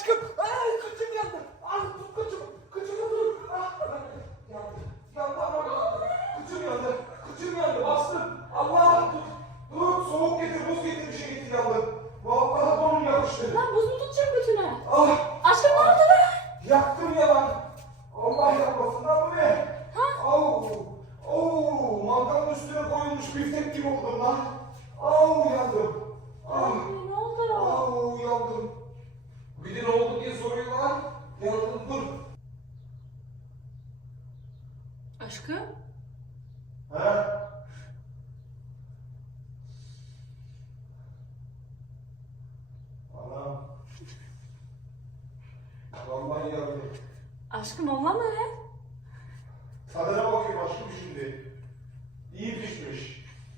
çıkıp ay kıçım yandı. Ah kıçım kıçım yandı. Ah yandı. Yandı ama kıçım yandı. Kıçım yandı bastım. Allah tut. Dur soğuk getir buz getir bir şey getir yandı. Vallahi donum yapıştı. Lan buz mu tutacak götüne? Ah. Aşkım ne oldu be? Yaktım ya lan. Allah yapmasın lan bu ne? Ha? Oo. Oo. Mangalın üstüne koyulmuş biftek gibi oldum lan. Oo yandı. Uyandım dur. Aşkım? He? Anam. Vallahi yandım. Aşkım Allah ne? Tadına bakayım aşkım şimdi.